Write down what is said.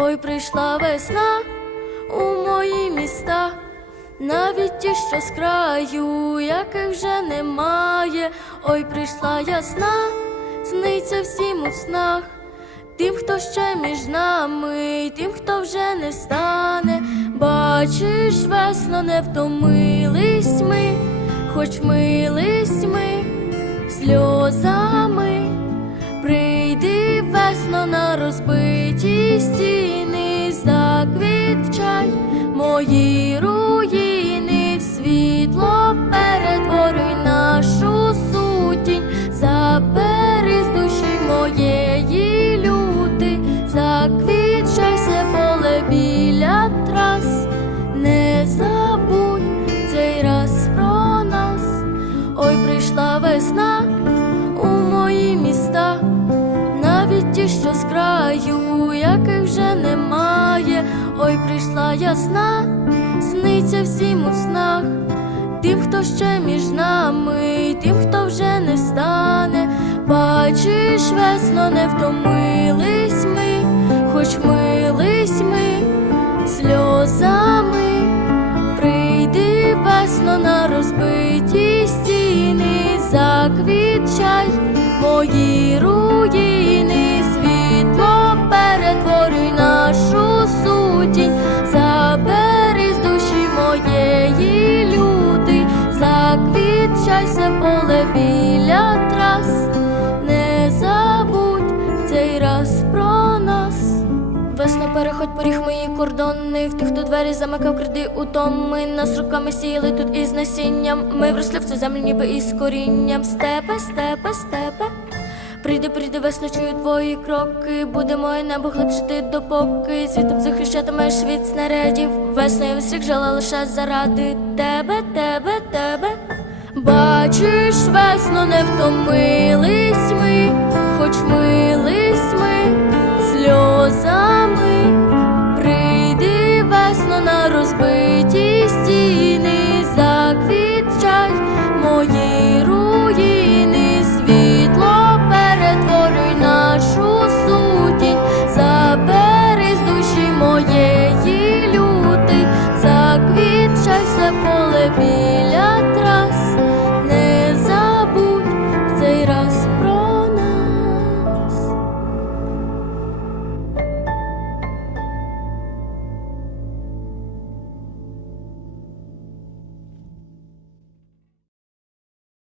Ой, прийшла весна у мої міста, навіть ті, що з краю, яких вже немає. Ой, прийшла ясна, сниться всім у снах. Тим, хто ще між нами, тим, хто вже не стане, бачиш, весно не втомились ми, хоч мились ми сльозами, прийди весно на розбиті мої руїни, в світло перетворюй нашу сутінь, забери з душі моєї люти, заквітчайся поле біля трас, не забудь цей раз про нас. Ой, прийшла весна у мої міста, навіть ті, що з краю, ясна, сниться всім у снах, тим, хто ще між нами, тим, хто вже не стане. Бачиш, весно не втомились ми, хоч мились ми сльозами. Прийди весно на розбиті стіни, заквітчай мої руїни, заквітчайся поле біля трас, не забудь цей раз про нас. Весно переходь поріг мої кордони, в тих, хто двері замикав криди утоми. Нас руками сіяли тут із насінням. Ми вросли в цю землю, ніби із корінням. Степе, степе, степе. Прийди, прийди, весно, чую твої кроки. Буде моє небо глибшити допоки. Світом захищатимеш від снарядів. Весною рік жила лише заради тебе, тебе, тебе. Бачиш, весно не втомились ми, хоч мились ми.